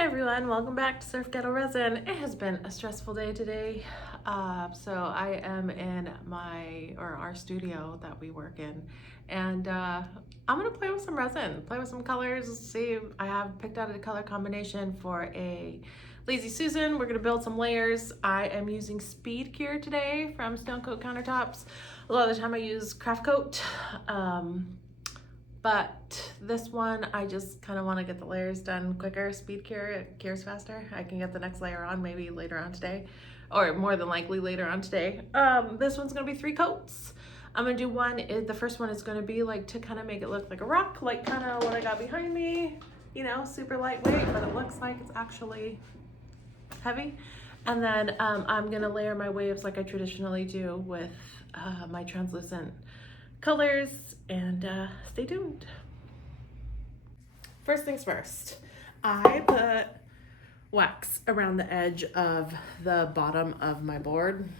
Hi everyone, welcome back to Surf Ghetto Resin. It has been a stressful day today. So I am in our studio that we work in, and I'm gonna play with some resin, play with some colors, see if I have picked out a color combination for a Lazy Susan. We're gonna build some layers. I am using Speed Cure today from Stone Coat Countertops. A lot of the time I use Craft Coat. But this one, I just kind of want to get the layers done quicker. Speed Cure, it cures faster. I can get the next layer on maybe later on today, or more than likely later on today. This one's going to be 3 coats. I'm going to do one, the first one is going to be like to kind of make it look like a rock, like kind of what I got behind me, you know, super lightweight, but it looks like it's actually heavy. And then I'm going to layer my waves like I traditionally do with my translucent colors, and stay tuned. First things first, I put wax around the edge of the bottom of my board.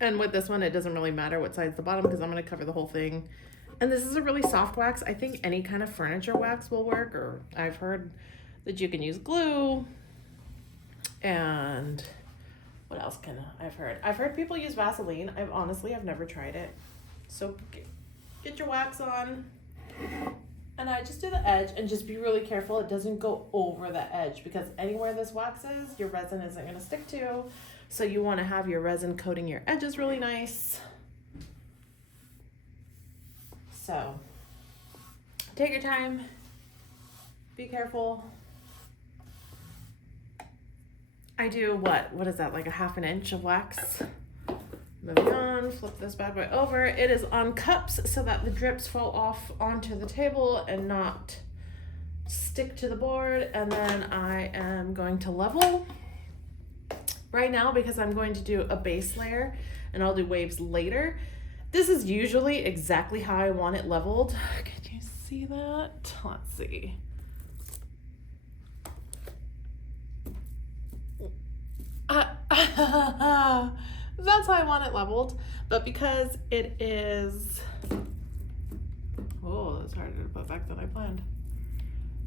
And with this one, it doesn't really matter what side's the bottom because I'm going to cover the whole thing. And this is a really soft wax. I think any kind of furniture wax will work, or I've heard that you can use glue. And what else can I've heard? I've heard people use Vaseline. I've never tried it. So get your wax on, and I just do the edge, and just be really careful it doesn't go over the edge, because anywhere this wax is, your resin isn't going to stick to. So you want to have your resin coating your edges really nice. So take your time, be careful. I do what is that, like a 1/2 inch of wax? Moving on, flip this bad boy over. It is on cups so that the drips fall off onto the table and not stick to the board. And then I am going to level right now because I'm going to do a base layer and I'll do waves later. This is usually exactly how I want it leveled. Can you see that? Let's see. That's how I want it leveled, but because it is, oh, that's harder to put back than I planned.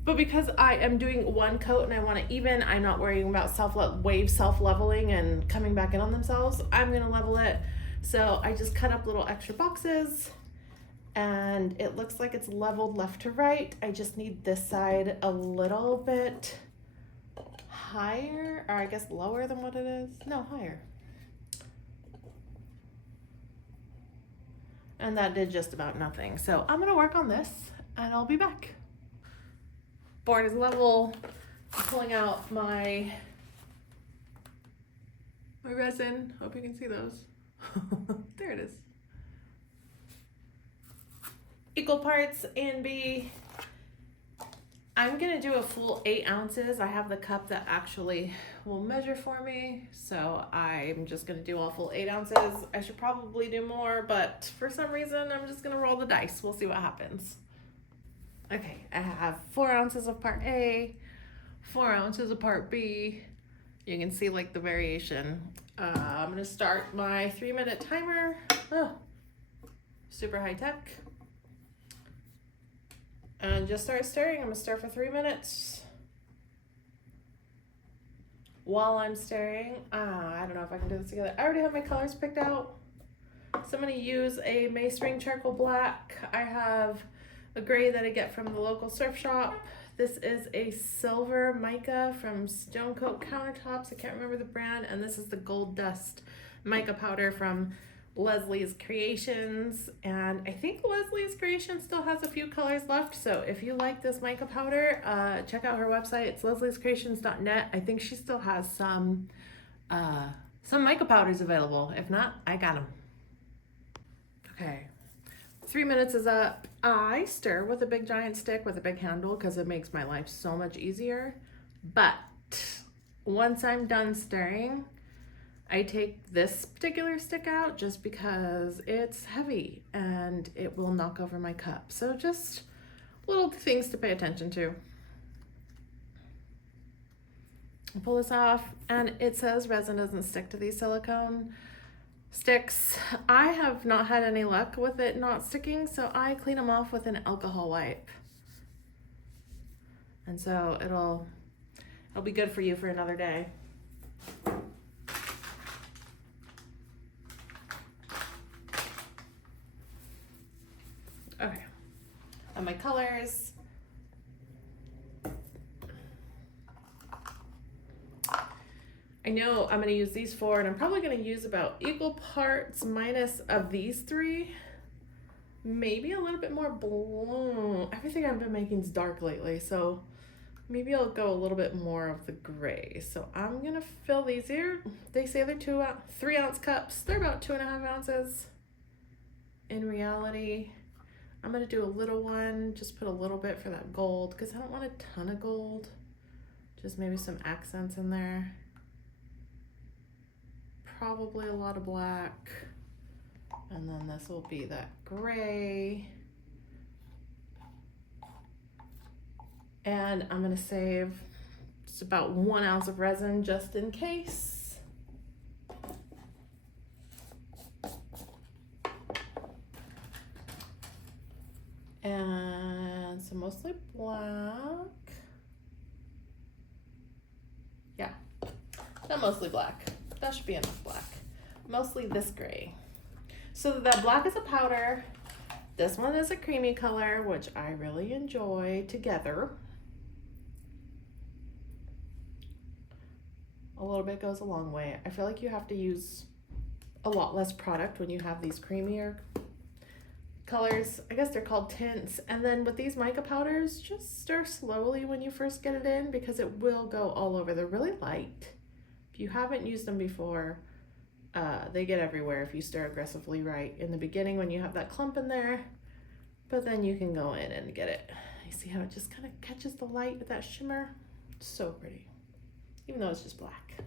But because I am doing one coat and I want it even, I'm not worrying about wave self-leveling and coming back in on themselves. I'm gonna level it. So I just cut up little extra boxes and it looks like it's leveled left to right. I just need this side a little bit higher, or I guess lower than what it is. No, higher. And that did just about nothing. So I'm gonna work on this and I'll be back. Board is level. I'm pulling out my resin. Hope you can see those. There it is. Equal parts A and B. I'm gonna do a full 8 ounces. I have the cup that actually will measure for me. So I'm just gonna do all full 8 ounces. I should probably do more, but for some reason, I'm just gonna roll the dice. We'll see what happens. Okay, I have 4 ounces of part A, 4 ounces of part B. You can see like the variation. I'm gonna start my 3-minute timer. Oh, super high tech. And just start stirring. I'm gonna stir for 3 minutes. While I'm stirring, I don't know if I can do this together. I already have my colors picked out. So I'm gonna use a Mace Ring Charcoal Black. I have a gray that I get from the local surf shop. This is a silver mica from Stone Coat Countertops. I can't remember the brand. And this is the Gold Dust mica powder from Leslie's Creations, and I think Leslie's Creations still has a few colors left, so if you like this mica powder, check out her website. It's lesliescreations.net. I think she still has some mica powders available. If not, I got them. Okay, 3 minutes is up. I stir with a big giant stick with a big handle because it makes my life so much easier, but once I'm done stirring, I take this particular stick out just because it's heavy and it will knock over my cup. So just little things to pay attention to. I pull this off and it says resin doesn't stick to these silicone sticks. I have not had any luck with it not sticking, so I clean them off with an alcohol wipe. And so It'll be good for you for another day. Okay, and my colors. I know I'm gonna use these 4, and I'm probably gonna use about equal parts minus of these 3. Maybe a little bit more blue. Everything I've been making is dark lately, so maybe I'll go a little bit more of the gray. So I'm gonna fill these here. They say they're 3-ounce cups. They're about 2.5 ounces. In reality, I'm gonna do a little one, just put a little bit for that gold, because I don't want a ton of gold. Just maybe some accents in there. Probably a lot of black. And then this will be that gray. And I'm gonna save just about 1 ounce of resin just in case. And so mostly black. Yeah, not mostly black. That should be enough black. Mostly this gray. So the black is a powder. This one is a creamy color, which I really enjoy together. A little bit goes a long way. I feel like you have to use a lot less product when you have these creamier colors. I guess they're called tints. And then with these mica powders, just stir slowly when you first get it in, because it will go all over. They're really light. If you haven't used them before, they get everywhere if you stir aggressively right in the beginning when you have that clump in there, but then you can go in and get it. You see how it just kind of catches the light with that shimmer? It's so pretty, even though it's just black.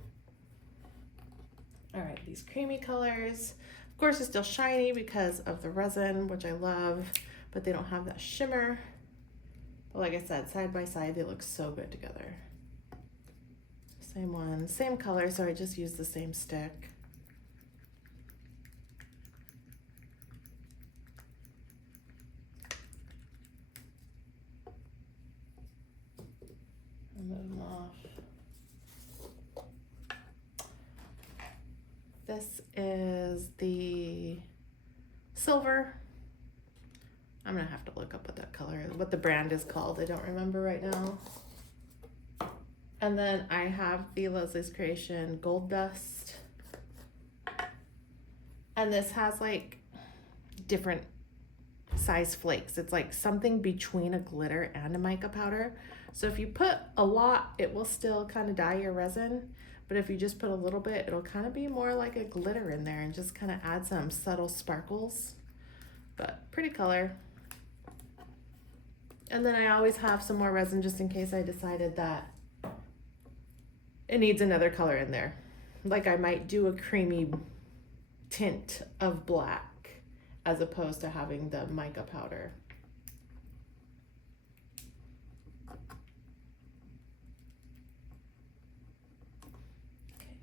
All right, these creamy colors. Of course, it's still shiny because of the resin, which I love, but they don't have that shimmer. But like I said, side by side, they look so good together. Same one, same color, so I just used the same stick. Move them off. This is the silver. I'm gonna have to look up what that color, what the brand is called. I don't remember right now. And then I have the Leslie's Creation Gold Dust. And this has like different size flakes. It's like something between a glitter and a mica powder. So if you put a lot, it will still kind of dye your resin. But if you just put a little bit, it'll kind of be more like a glitter in there and just kind of add some subtle sparkles. But pretty color. And then I always have some more resin just in case I decided that it needs another color in there. Like I might do a creamy tint of black as opposed to having the mica powder. Okay.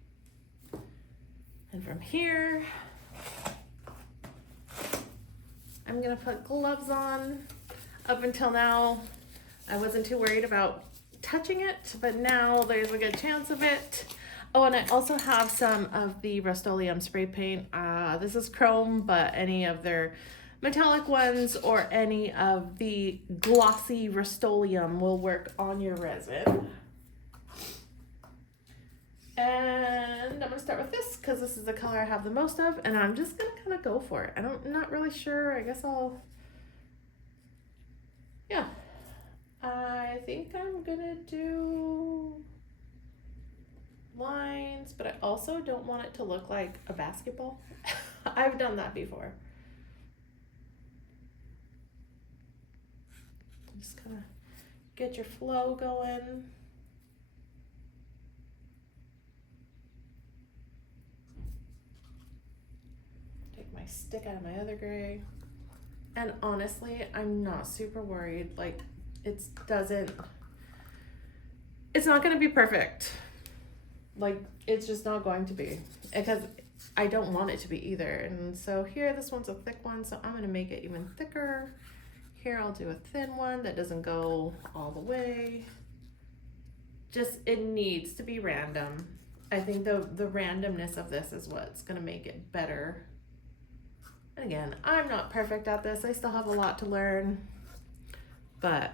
And from here, I'm gonna put gloves on. Up until now, I wasn't too worried about touching it, but now there's a good chance of it. Oh, and I also have some of the Rust-Oleum spray paint. This is chrome, but any of their metallic ones or any of the glossy Rust-Oleum will work on your resin. And I'm gonna start with this because this is the color I have the most of, and I'm just gonna kind of go for it. I'm not really sure. I guess yeah. I think I'm gonna do lines, but I also don't want it to look like a basketball. I've done that before. Just kind of get your flow going. Take my stick out of my other gray. And honestly, I'm not super worried. Like, it's not gonna be perfect. Like, it's just not going to be, because I don't want it to be either. And so here, this one's a thick one, so I'm gonna make it even thicker. Here, I'll do a thin one that doesn't go all the way. it needs to be random. I think the randomness of this is what's gonna make it better. And again, I'm not perfect at this. I still have a lot to learn, but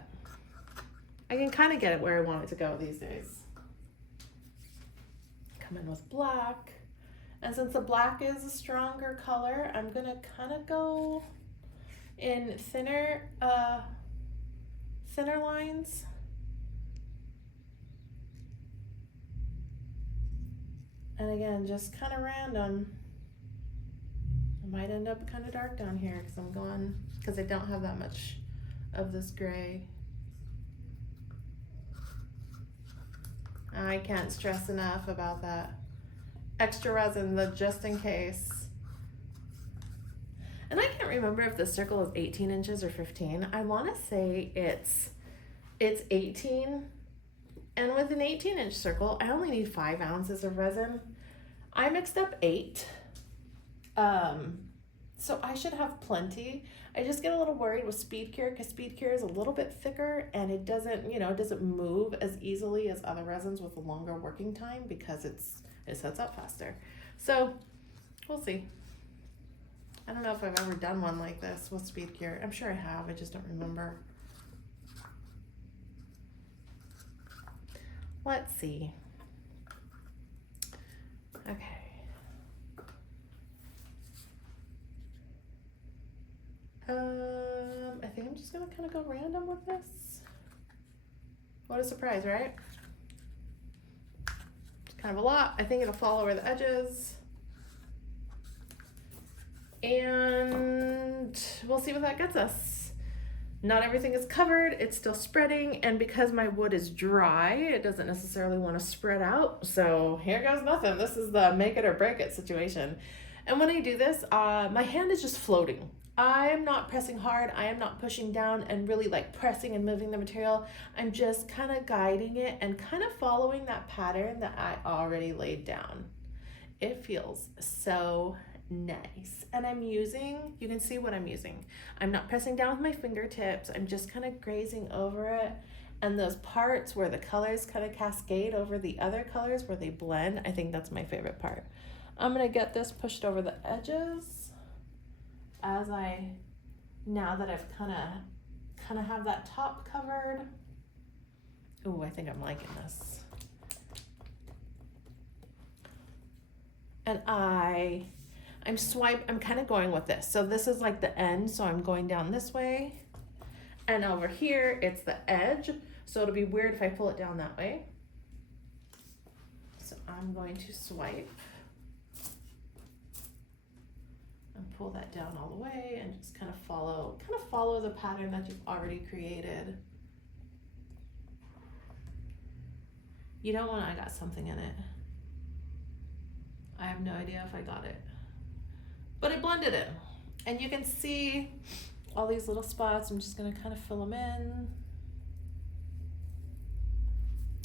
I can kind of get it where I want it to go these days. Come in with black. And since the black is a stronger color, I'm gonna kind of go in thinner lines. And again, just kind of random. I might end up kind of dark down here because I don't have that much of this gray. I can't stress enough about that extra resin, the just in case. And I can't remember if the circle is 18 inches or 15. I want to say it's 18. And with an 18-inch circle, I only need 5 ounces of resin. I mixed up 8. So I should have plenty. I just get a little worried with speed cure because speed cure is a little bit thicker and it doesn't move as easily as other resins with a longer working time because it sets up faster. So we'll see. I don't know if I've ever done one like this with speed cure. I'm sure I have, I just don't remember. Let's see. Okay. I think I'm just gonna kind of go random with this. What a surprise, right? It's kind of a lot. I think it'll fall over the edges. And we'll see what that gets us. Not everything is covered, it's still spreading, and because my wood is dry, it doesn't necessarily want to spread out. So here goes nothing. This is the make it or break it situation. And when I do this, my hand is just floating. I am not pressing hard, I am not pushing down and really like pressing and moving the material. I'm just kind of guiding it and kind of following that pattern that I already laid down. It feels so nice. And you can see what I'm using. I'm not pressing down with my fingertips, I'm just kind of grazing over it. And those parts where the colors kind of cascade over the other colors where they blend, I think that's my favorite part. I'm gonna get this pushed over the edges now that I've kind of have that top covered. Oh, I think I'm liking this. And I'm kind of going with this. So this is like the end, so I'm going down this way. And over here, it's the edge. So it'll be weird if I pull it down that way. So I'm going to swipe and pull that down all the way and just kind of follow the pattern that you've already created. You don't want, I got something in it. I have no idea if I got it, but it blended in. And you can see all these little spots. I'm just gonna kind of fill them in.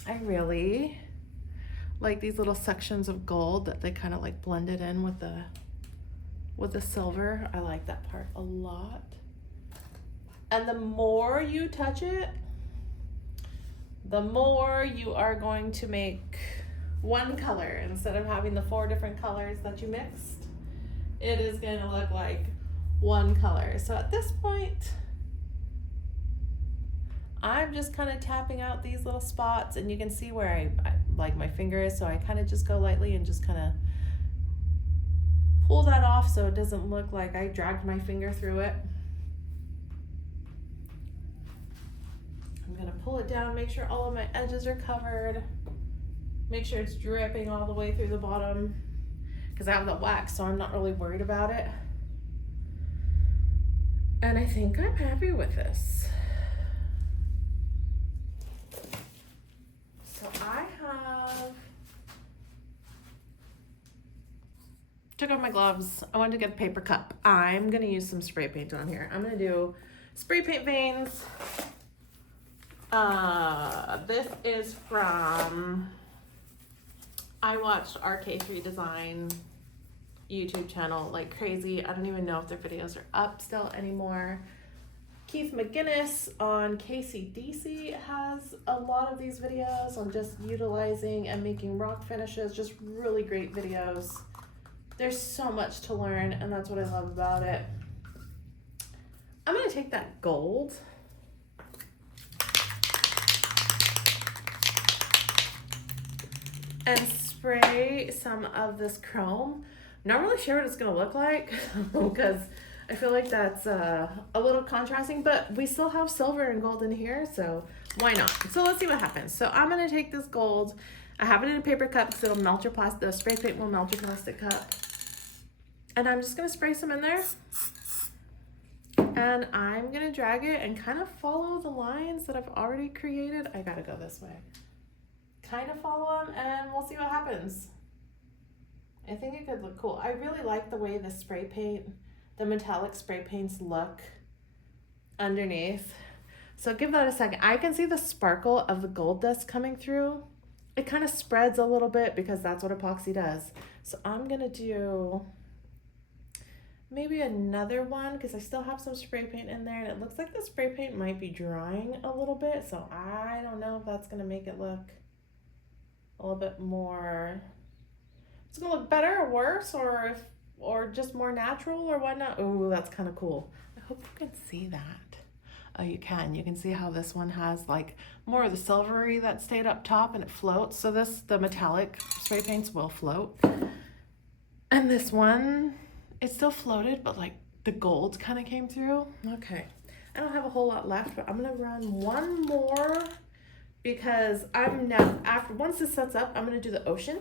I really like these little sections of gold that they kind of like blended in with the silver. I like that part a lot. And the more you touch it, the more you are going to make one color instead of having the 4 different colors that you mixed. It is going to look like one color. So at this point, I'm just kind of tapping out these little spots, and you can see where I like my finger is, so I kind of just go lightly and just kind of pull that off so it doesn't look like I dragged my finger through it. I'm gonna pull it down, make sure all of my edges are covered, make sure it's dripping all the way through the bottom, because I have the wax, so I'm not really worried about it. And I think I'm happy with this. So I took off my gloves. I wanted to get a paper cup. I'm gonna use some spray paint on here. I'm gonna do spray paint veins. This is from, I watched RK3 Design YouTube channel like crazy. I don't even know if their videos are up still anymore. Keith McGinnis on KCDC has a lot of these videos on just utilizing and making rock finishes, just really great videos. There's so much to learn, and that's what I love about it. I'm gonna take that gold and spray some of this chrome. Not really sure what it's gonna look like because I feel like that's a little contrasting, but we still have silver and gold in here, so why not? So let's see what happens. So I'm gonna take this gold. I have it in a paper cup because it'll melt your plastic, the spray paint will melt your plastic cup. And I'm just gonna spray some in there. And I'm gonna drag it and kind of follow the lines that I've already created. I gotta go this way. Kind of follow them and we'll see what happens. I think it could look cool. I really like the way the spray paint, the metallic spray paints look underneath. So give that a second. I can see the sparkle of the gold dust coming through. It kind of spreads a little bit because that's what epoxy does. So I'm gonna do maybe another one because I still have some spray paint in there and it looks like the spray paint might be drying a little bit. So I don't know if that's gonna make it look a little bit more, it's gonna look better or worse, or just more natural or whatnot. Oh, that's kind of cool. I hope you can see that. Oh, you can see how this one has like more of the silvery that stayed up top and it floats. So the metallic spray paints will float. And this one, it still floated, but like the gold kind of came through. Okay, I don't have a whole lot left, but I'm gonna run one more because once this sets up, I'm gonna do the ocean.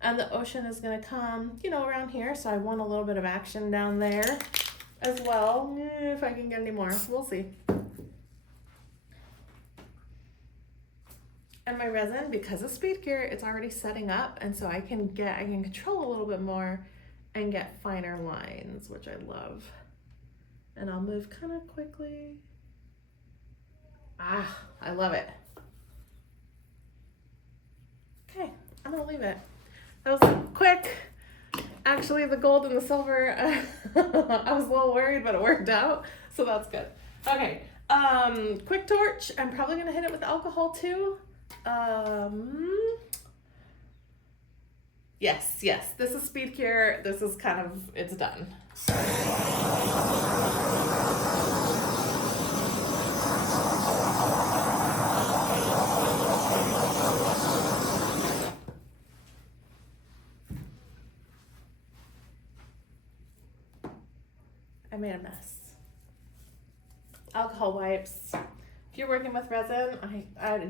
And the ocean is gonna come, around here. So I want a little bit of action down there as well. If I can get any more, we'll see. And my resin, because of speed cure, it's already setting up. And so I can control a little bit more and get finer lines, which I love. And I'll move kind of quickly. I love it. Okay, I'm gonna leave it. That was quick. Actually, the gold and the silver, I was a little worried, but it worked out. So that's good. Okay, quick torch. I'm probably gonna hit it with alcohol too. Yes, this is speed cure. This is it's done. I made a mess. Alcohol wipes. If you're working with resin,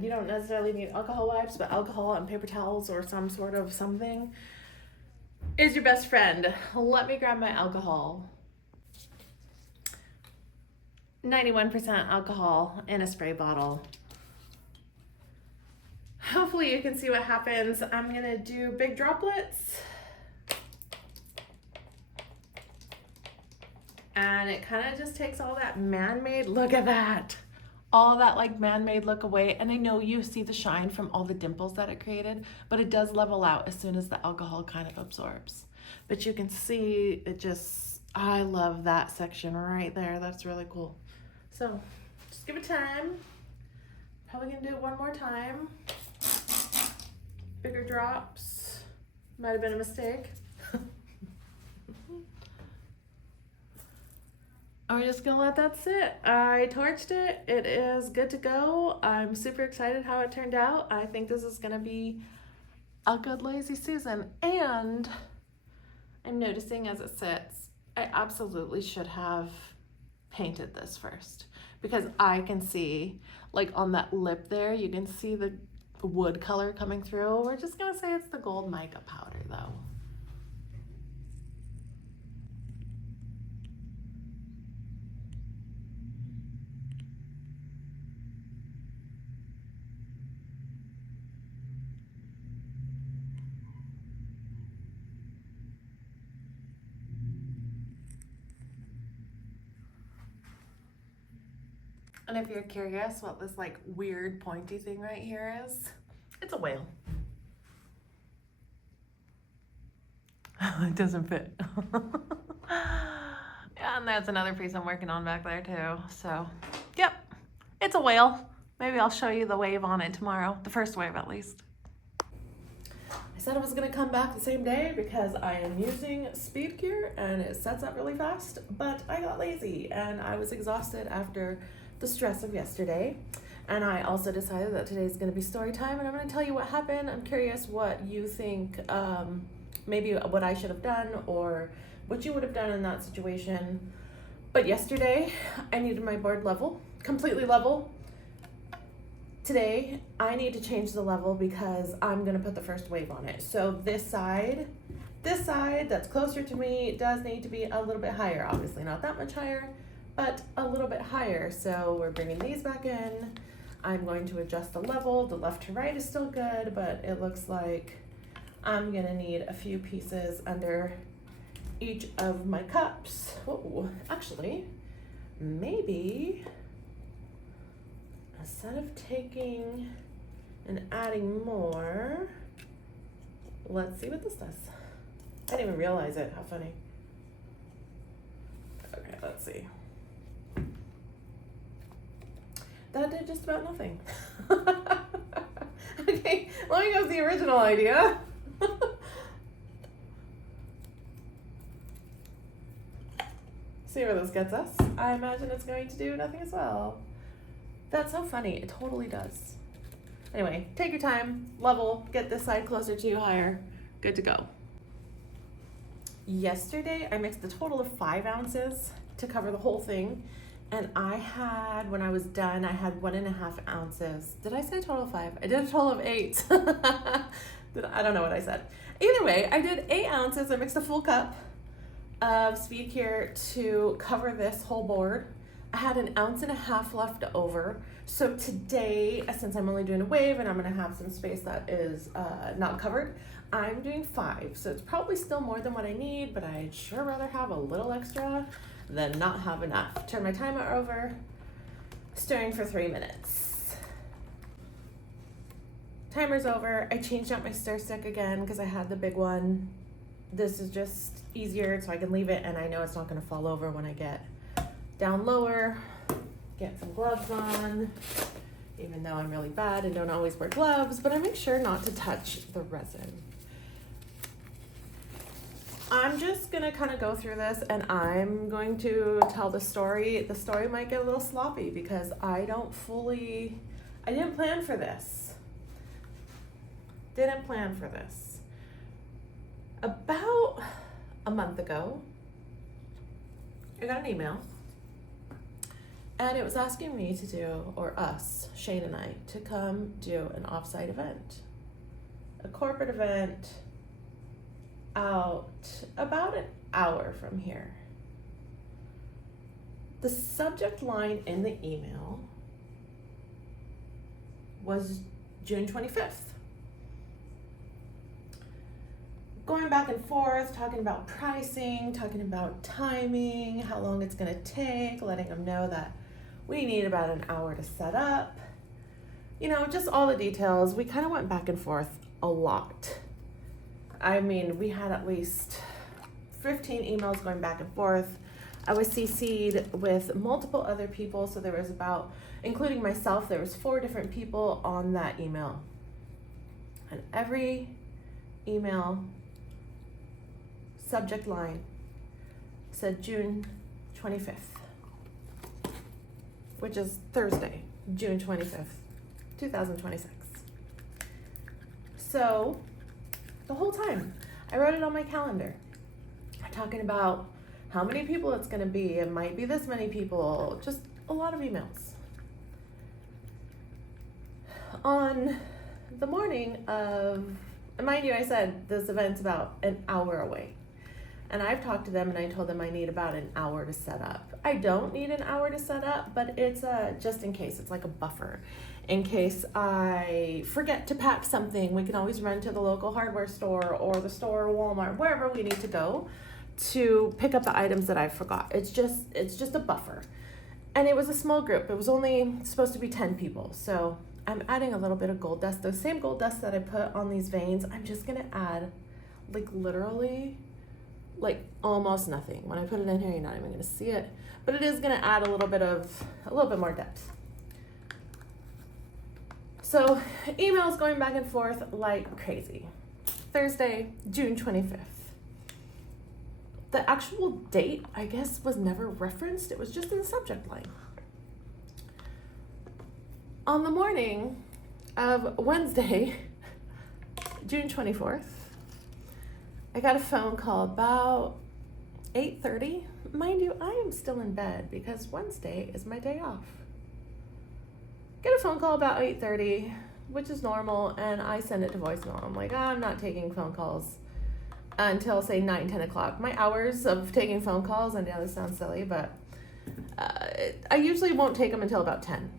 you don't necessarily need alcohol wipes, but alcohol and paper towels or some sort of something is your best friend. Let me grab my alcohol. 91% alcohol in a spray bottle. Hopefully you can see what happens. I'm gonna do big droplets. And it kind of just takes all that man-made, look at that. All that like man-made look away. And I know you see the shine from all the dimples that it created, but it does level out as soon as the alcohol kind of absorbs. But you can see it just, I love that section right there. That's really cool. So just give it time. Probably gonna do it one more time. Bigger drops. Might have been a mistake. I'm just gonna let that sit. I torched it. It is good to go. I'm super excited how it turned out. I think this is gonna be a good lazy Susan. And I'm noticing as it sits, I absolutely should have painted this first because I can see like on that lip there, you can see the wood color coming through. We're just gonna say it's the gold mica powder though. And if you're curious what this like weird pointy thing right here is, it's a whale. It doesn't fit. And there's another piece I'm working on back there too. So, yep, it's a whale. Maybe I'll show you the wave on it tomorrow, the first wave at least. I said I was gonna come back the same day because I am using speed cure and it sets up really fast, but I got lazy and I was exhausted after the stress of yesterday. And I also decided that today's gonna be story time and I'm gonna tell you what happened. I'm curious what you think, maybe what I should have done or what you would have done in that situation. But yesterday I needed my board level, completely level. Today, I need to change the level because I'm gonna put the first wave on it. So this side that's closer to me does need to be a little bit higher. Obviously not that much higher, but a little bit higher. So we're bringing these back in. I'm going to adjust the level. The left to right is still good, but it looks like I'm gonna need a few pieces under each of my cups. Oh, actually, maybe instead of taking and adding more, let's see what this does. I didn't even realize it, how funny. Okay, let's see. That did just about nothing. Okay, let me go with the original idea. See where this gets us. I imagine it's going to do nothing as well. That's so funny, it totally does. Anyway, take your time, level, get this side closer to you, higher, good to go. Yesterday, I mixed a total of 5 ounces to cover the whole thing. And I had, when I was done, I had 1.5 ounces. Did I say total of 5? I did a total of 8. I don't know what I said. Either way, I did 8 ounces. I mixed a full cup of speed cure to cover this whole board. I had 1.5 ounces left over. So today, since I'm only doing a wave and I'm gonna have some space that is not covered, I'm doing 5. So it's probably still more than what I need, but I'd sure rather have a little extra than not have enough. Turn my timer over, stirring for 3 minutes. Timer's over. I changed out my stir stick again because I had the big one. This is just easier so I can leave it and I know it's not gonna fall over when I get down lower. Get some gloves on, even though I'm really bad and don't always wear gloves, but I make sure not to touch the resin. I'm just gonna kind of go through this and I'm going to tell the story. The story might get a little sloppy because I didn't plan for this. Didn't plan for this. About a month ago, I got an email and it was asking me to do, or us, Shane and I, to come do an offsite event, a corporate event out about an hour from here. The subject line in the email was June 25th. Going back and forth, talking about pricing, talking about timing, how long it's gonna take, letting them know that we need about an hour to set up. You know, just all the details. We kind of went back and forth a lot. I mean, we had at least 15 emails going back and forth. I was CC'd with multiple other people, so there was about, including myself, there was 4 different people on that email. And every email subject line said June 25th, which is Thursday, June 25th, 2026. So the whole time I wrote it on my calendar, talking about how many people it's gonna be. It might be this many people, just a lot of emails. On the morning of, mind you, I said this event's about an hour away. And I've talked to them and I told them I need about an hour to set up. I don't need an hour to set up, but it's just in case. It's like a buffer. In case I forget to pack something, we can always run to the local hardware store or the store or Walmart, wherever we need to go to pick up the items that I forgot. It's just a buffer. And it was a small group. It was only supposed to be 10 people. So I'm adding a little bit of gold dust. Those same gold dust that I put on these veins, I'm just gonna add like literally like almost nothing. When I put it in here, you're not even gonna see it, but it is gonna add a little bit more depth. So emails going back and forth like crazy. Thursday, June 25th. The actual date, I guess, was never referenced. It was just in the subject line. On the morning of Wednesday, June 24th, I got a phone call about 8:30. Mind you, I am still in bed because Wednesday is my day off. Get a phone call about 8:30, which is normal, and I send it to voicemail. I'm like, I'm not taking phone calls until say 9, 10 o'clock. My hours of taking phone calls, I know this sounds silly, but I usually won't take them until about 10.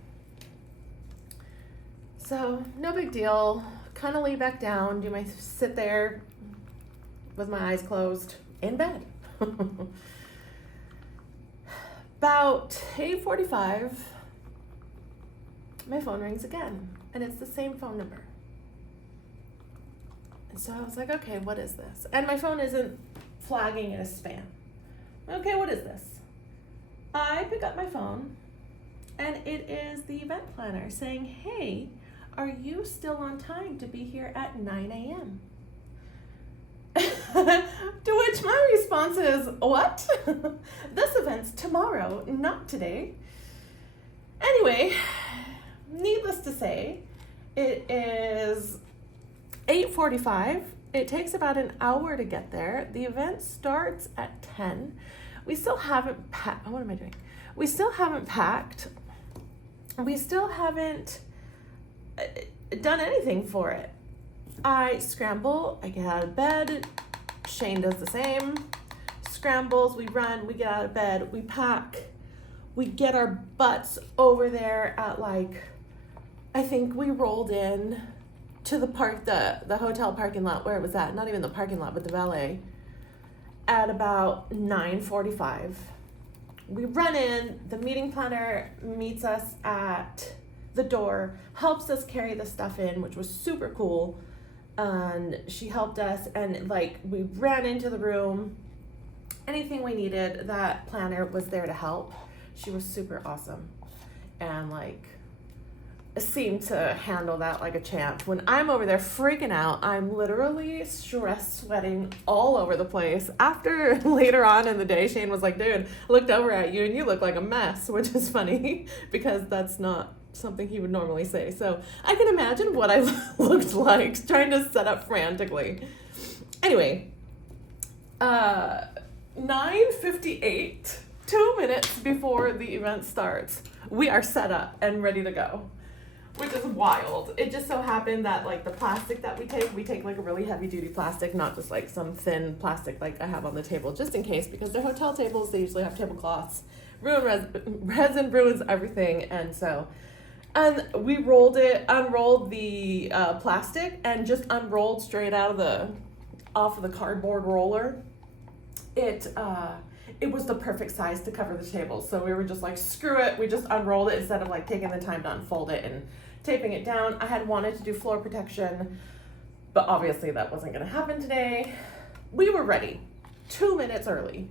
So no big deal. Kind of lay back down, sit there with my eyes closed in bed. About 8:45, my phone rings again, and it's the same phone number. And so I was like, okay, what is this? And my phone isn't flagging it as spam. Okay, what is this? I pick up my phone, and it is the event planner saying, hey, are you still on time to be here at 9 a.m.? To which my response is, what? This event's tomorrow, not today. Anyway, needless to say, it is 8:45. It takes about an hour to get there. The event starts at 10. We still haven't packed. What am I doing? We still haven't packed. We still haven't done anything for it. I scramble, I get out of bed. Shane does the same. Scrambles, we run, we get out of bed, we pack. We get our butts over there at I think we rolled in to the hotel parking lot where it was at, not even the parking lot, but the valet, at about 9:45. We run in, the meeting planner meets us at the door, helps us carry the stuff in, which was super cool. And she helped us, and we ran into the room. Anything we needed, that planner was there to help. She was super awesome, and seemed to handle that like a champ. When I'm over there freaking out, I'm literally stress sweating all over the place. After later on in the day, Shane was like, dude, I looked over at you and you look like a mess, which is funny because that's not something he would normally say. So I can imagine what I looked like trying to set up frantically. Anyway, 9:58, 2 minutes before the event starts, we are set up and ready to go, which is wild. It just so happened that the plastic that we take a really heavy duty plastic, not just some thin plastic like I have on the table, just in case, because they're hotel tables, they usually have tablecloths. Resin ruins everything, and we unrolled the plastic, and just unrolled straight off of the cardboard roller. It was the perfect size to cover the table. So we were just screw it. We just unrolled it instead of taking the time to unfold it and taping it down. I had wanted to do floor protection, but obviously that wasn't going to happen today. We were ready 2 minutes early.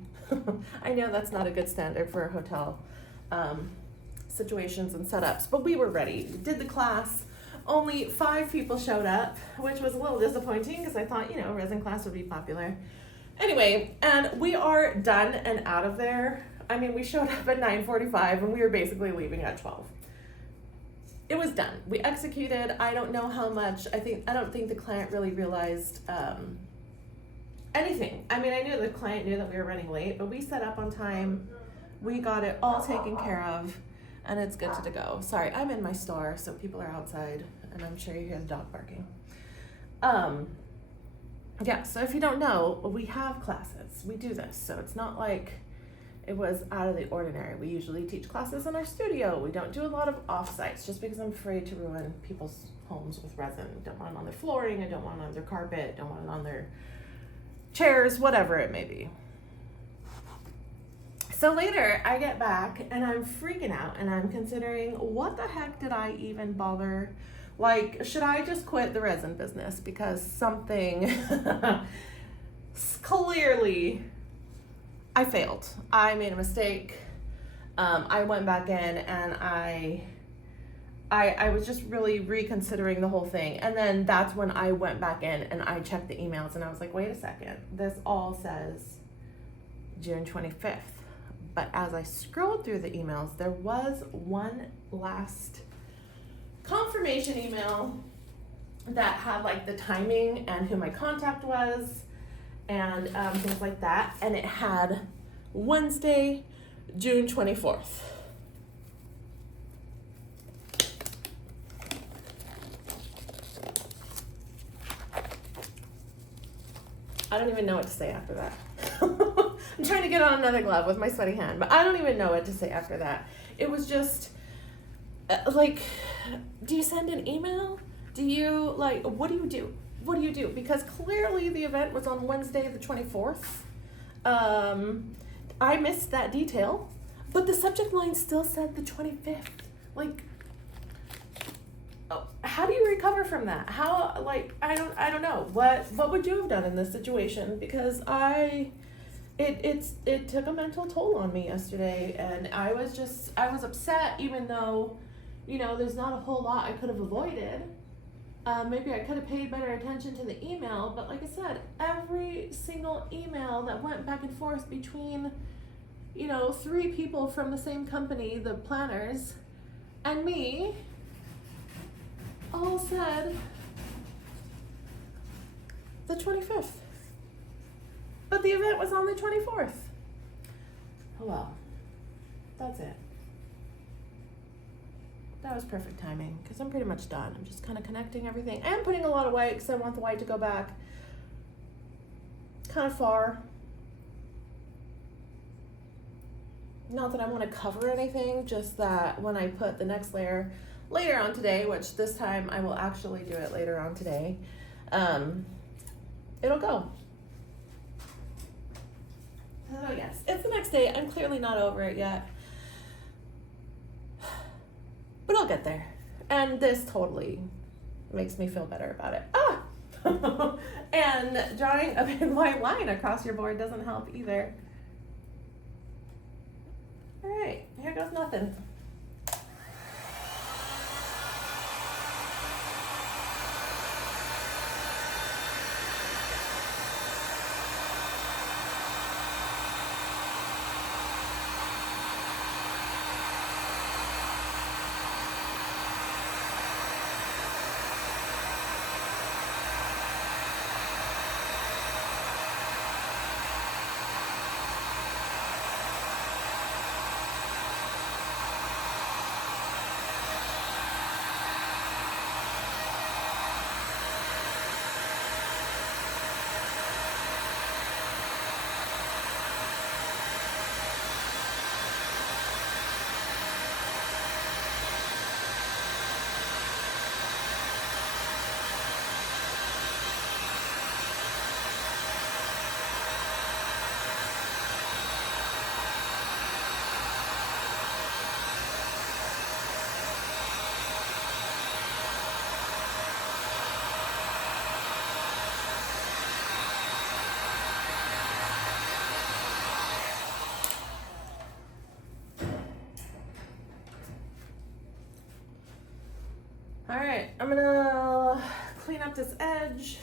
I know that's not a good standard for a hotel situations and setups, but we were ready. We did the class. Only 5 people showed up, which was a little disappointing because I thought, resin class would be popular. Anyway, and we are done and out of there. I mean, we showed up at 9:45 and we were basically leaving at 12. It was done. We executed. I don't know how much. I don't think the client really realized anything. I mean, I knew the client knew that we were running late, but we set up on time. We got it all taken care of, and it's good to go. Sorry, I'm in my store, so people are outside, and I'm sure you hear the dog barking. Yeah, so if you don't know, we have classes. We do this, so it's not like it was out of the ordinary. We usually teach classes in our studio. We don't do a lot of off-sites just because I'm afraid to ruin people's homes with resin. Don't want it on their flooring, I don't want it on their carpet, don't want it on their chairs, whatever it may be. So later I get back and I'm freaking out and I'm considering, what the heck did I even bother? Should I just quit the resin business because something clearly I failed. I made a mistake. I went back in and I was just really reconsidering the whole thing. And then that's when I went back in and I checked the emails and I was like, wait a second, this all says June 25th. But as I scrolled through the emails, there was one last confirmation email that had like the timing and who my contact was and things like that. And it had Wednesday, June 24th. I don't even know what to say after that. I'm trying to get on another glove with my sweaty hand, but I don't even know what to say after that. It was just like, do you send an email? Do you like, what do you do? What do you do? Because clearly the event was on Wednesday the 24th. I missed that detail, but the subject line still said the 25th. Like, how do you recover from that? How, like, I don't know. What would you have done in this situation? Because it took a mental toll on me yesterday, and I was upset, even though, you know, there's not a whole lot I could have avoided. Maybe I could have paid better attention to the email, but like I said, every single email that went back and forth between, you know, 3 people from the same company, the planners, and me, all said the 25th. But the event was on the 24th. Oh well, that's it. That was perfect timing because I'm pretty much done. I'm just kind of connecting everything. I am putting a lot of white because I want the white to go back kind of far. Not that I want to cover anything, just that when I put the next layer later on today, which this time I will actually do it later on today, it'll go. So yes, it's the next day. I'm clearly not over it yet, but I'll get there. And this totally makes me feel better about it. And drawing a big white line across your board doesn't help either. All right, here goes nothing. All right, I'm gonna clean up this edge.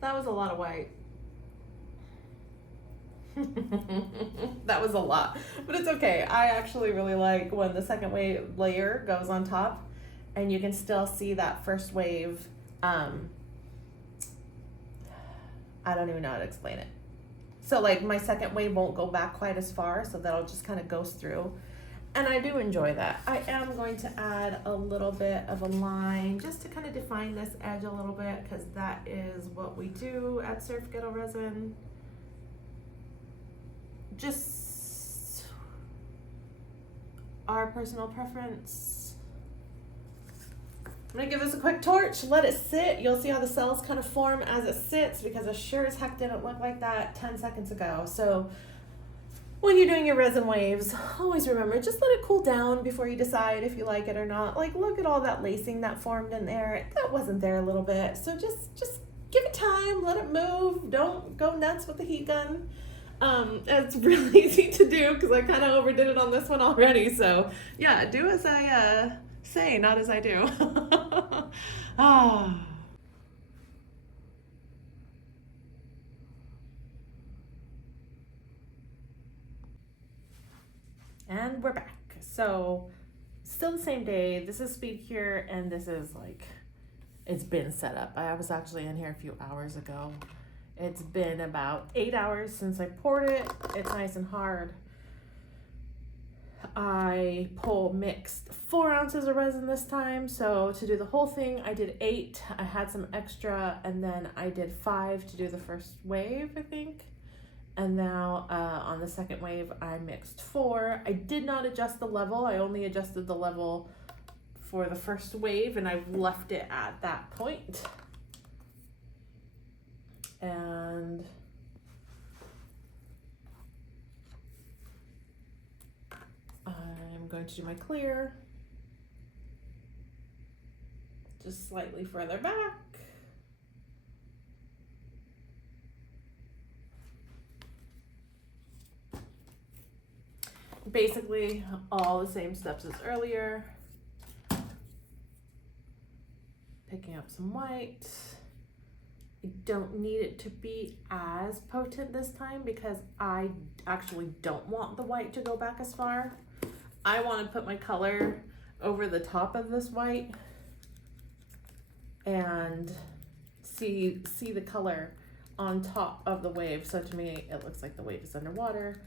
That was a lot of white. That was a lot, but it's okay. I actually really like when the second wave layer goes on top and you can still see that first wave. I don't even know how to explain it. So like my second wave won't go back quite as far, so that'll just kind of goes through. And I do enjoy that. I am going to add a little bit of a line just to kind of define this edge a little bit, because that is what we do at Surf Ghetto Resin. Just our personal preference. I'm gonna give this a quick torch, let it sit. You'll see how the cells kind of form as it sits, because it sure as heck didn't look like that 10 seconds ago. So when you're doing your resin waves, always remember, just let it cool down before you decide if you like it or not. Like, look at all that lacing that formed in there. That wasn't there a little bit. So just give it time, let it move. Don't go nuts with the heat gun. It's really easy to do because I kind of overdid it on this one already. So yeah, do as I say, not as I do. Ah. And we're back. So still the same day. This is Speed Cure, and this is like, it's been set up. I was actually in here a few hours ago. It's been about 8 hours since I poured it. It's nice and hard. I mixed 4 ounces of resin this time. So to do the whole thing, I did 8. I had some extra, and then I did 5 to do the first wave, I think. And now on the second wave, I mixed 4. I did not adjust the level. I only adjusted the level for the first wave, and I've left it at that point. And I'm going to do my clear just slightly further back. Basically all the same steps as earlier. Picking up some white. I don't need it to be as potent this time because I actually don't want the white to go back as far. I want to put my color over the top of this white and see the color on top of the wave. So to me, it looks like the wave is underwater.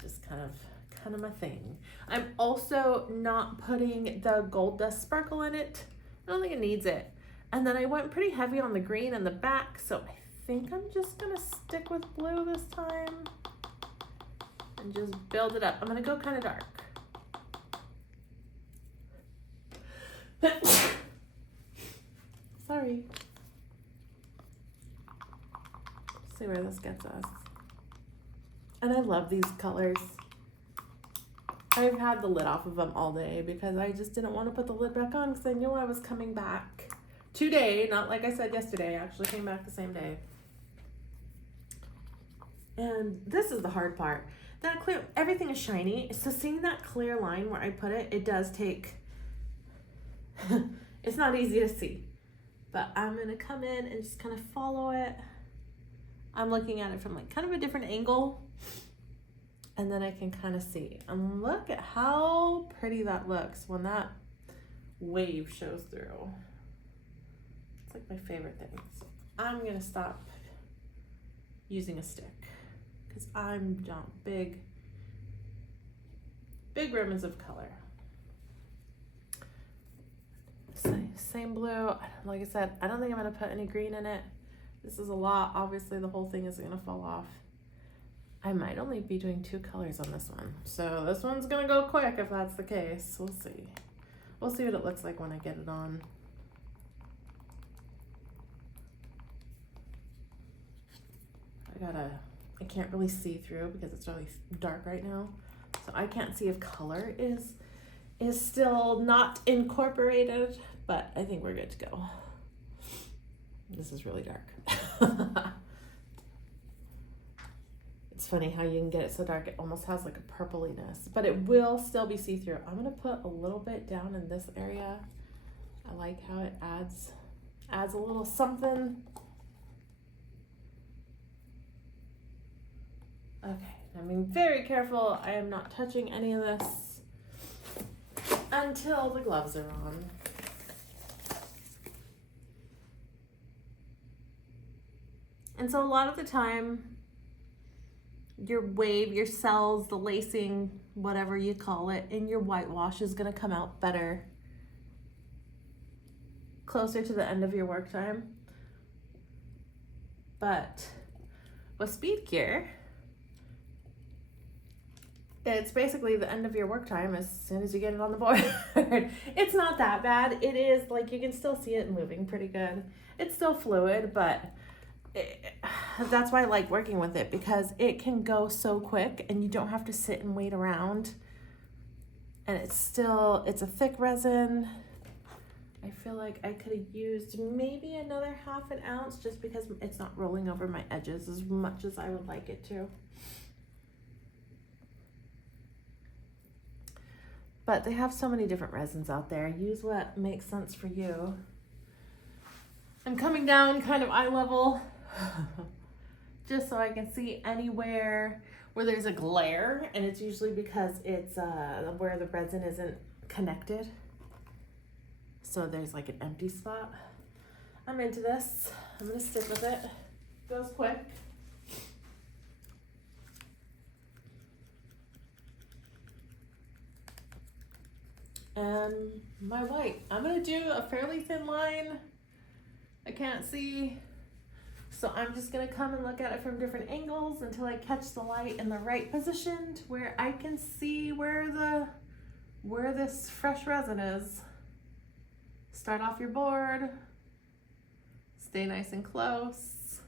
Just kind of my thing. I'm also not putting the gold dust sparkle in it. I don't think it needs it. And then I went pretty heavy on the green in the back, so I think I'm just gonna stick with blue this time and just build it up. I'm gonna go kind of dark. Sorry. See where this gets us. And I love these colors. I've had the lid off of them all day because I just didn't want to put the lid back on because I knew I was coming back today, not like I said yesterday. I actually came back the same day. And this is the hard part. That clear, everything is shiny. So seeing that clear line where I put it, it does take, it's not easy to see. But I'm going to come in and just kind of follow it. I'm looking at it from like kind of a different angle. And then I can kind of see. And look at how pretty that looks when that wave shows through. It's like my favorite thing. So I'm gonna stop using a stick because I'm not big ribbons of color. Same blue. Like I said, I don't think I'm gonna put any green in it. This is a lot. Obviously the whole thing is gonna fall off. I might only be doing 2 colors on this one. So this one's gonna go quick if that's the case. We'll see. We'll see what it looks like when I get it on. I can't really see through because it's really dark right now. So I can't see if color is still not incorporated, but I think we're good to go. This is really dark. It's funny how you can get it so dark, it almost has like a purpliness, but it will still be see-through. I'm gonna put a little bit down in this area. I like how it adds a little something. Okay, I'm being very careful. I am not touching any of this until the gloves are on. And so a lot of the time, your wave, your cells, the lacing, whatever you call it, in your whitewash is gonna come out better closer to the end of your work time. But with Speed Cure, it's basically the end of your work time as soon as you get it on the board. It's not that bad. It is like you can still see it moving pretty good. It's still fluid, but that's why I like working with it because it can go so quick and you don't have to sit and wait around. And it's a thick resin. I feel like I could have used maybe another 1/2 ounce just because it's not rolling over my edges as much as I would like it to. But they have so many different resins out there. Use what makes sense for you. I'm coming down kind of eye level just so I can see anywhere where there's a glare, and it's usually because it's where the resin isn't connected. So there's like an empty spot. I'm into this. I'm gonna stick with it. Goes quick. And my white. I'm gonna do a fairly thin line. I can't see. So I'm just gonna come and look at it from different angles until I catch the light in the right position to where I can see where this fresh resin is. Start off your board. Stay nice and close.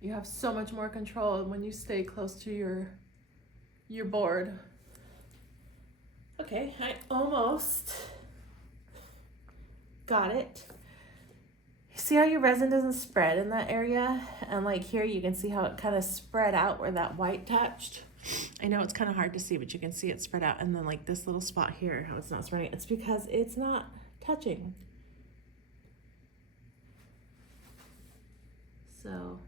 You have so much more control when you stay close to your board. Okay, I almost got it. See how your resin doesn't spread in that area? And like here, you can see how it kind of spread out where that white touched. I know it's kind of hard to see, but you can see it spread out. And then like this little spot here, how it's not spreading. It's because it's not touching. So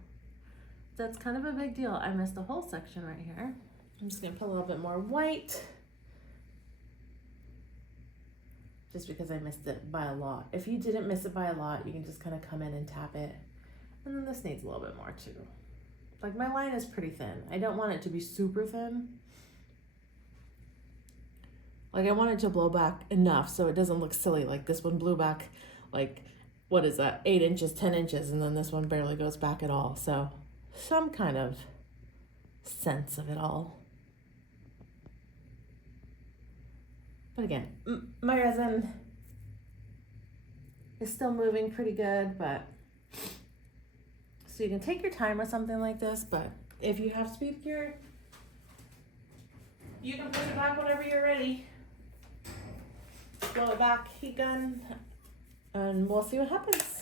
that's kind of a big deal. I missed the whole section right here. I'm just gonna put a little bit more white. Just because I missed it by a lot. If you didn't miss it by a lot, you can just kind of come in and tap it. And then this needs a little bit more too. Like my line is pretty thin. I don't want it to be super thin. Like I want it to blow back enough so it doesn't look silly. Like this one blew back like, what is that? 8 inches, 10 inches, and then this one barely goes back at all. So some kind of sense of it all. But again, my resin is still moving pretty good, but so you can take your time with something like this, but if you have speed cure, you can push it back whenever you're ready. Blow it back, heat gun, and we'll see what happens.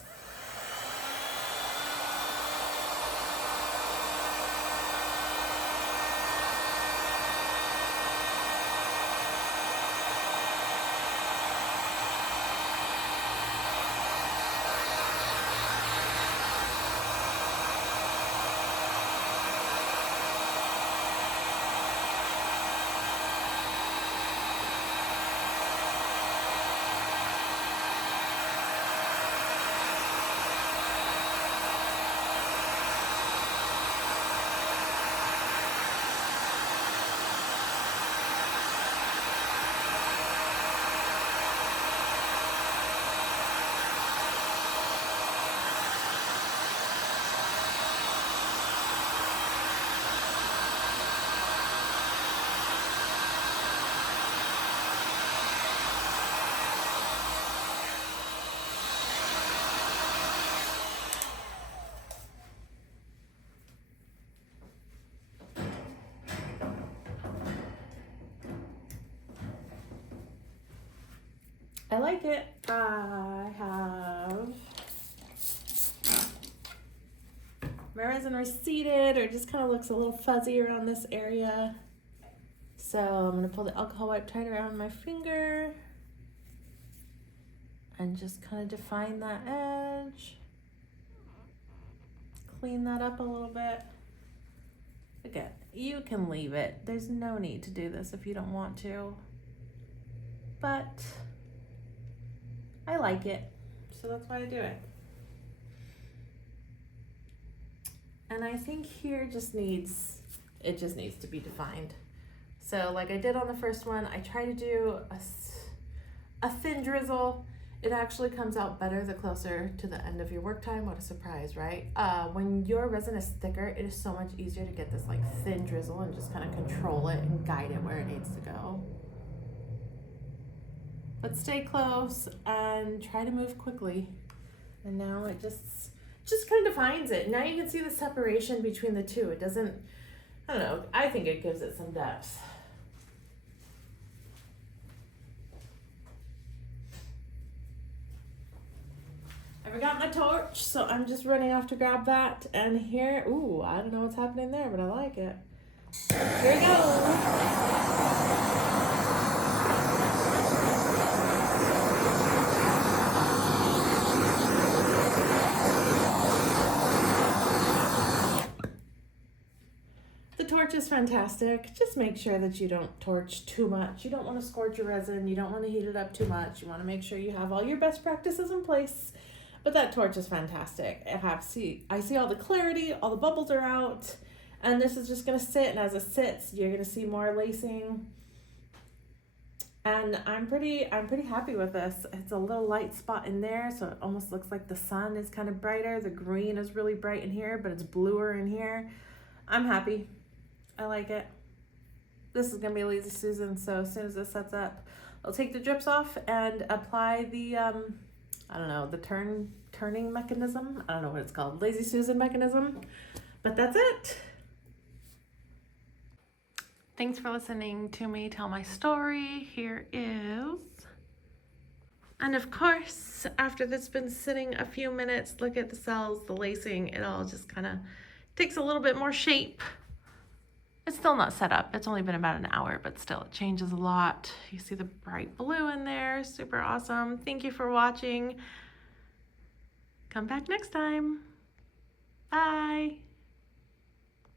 I like it. I have my resin receded or just kind of looks a little fuzzy around this area. So I'm going to pull the alcohol wipe tight around my finger and just kind of define that edge. Clean that up a little bit. Again, you can leave it. There's no need to do this if you don't want to. But I like it, so that's why I do it. And I think here it just needs to be defined. So like I did on the first one, I try to do a thin drizzle. It actually comes out better the closer to the end of your work time. What a surprise, right? When your resin is thicker, it is so much easier to get this like thin drizzle and just kind of control it and guide it where it needs to go. But stay close and try to move quickly. And now it just kind of defines it. Now you can see the separation between the two. It doesn't, I don't know, I think it gives it some depth. forgot my torch, so I'm just running off to grab that. And here, ooh, I don't know what's happening there, but I like it. Here we go. The torch is fantastic. Just make sure that you don't torch too much. You don't want to scorch your resin. You don't want to heat it up too much. You want to make sure you have all your best practices in place. But that torch is fantastic. I see all the clarity, all the bubbles are out, and this is just going to sit, and as it sits, you're going to see more lacing. And I'm pretty happy with this. It's a little light spot in there, so it almost looks like the sun is kind of brighter. The green is really bright in here, but it's bluer in here. I'm happy. I like it. This is gonna be Lazy Susan, so as soon as this sets up, I'll take the drips off and apply the I don't know, the turning mechanism. I don't know what it's called, Lazy Susan mechanism, but that's it. Thanks for listening to me tell my story. Here is, and of course, after this has been sitting a few minutes, look at the cells, the lacing, it all just kind of takes a little bit more shape. It's still not set up. It's only been about an hour, but still it changes a lot. You see the bright blue in there. Super awesome. Thank you for watching. Come back next time. Bye.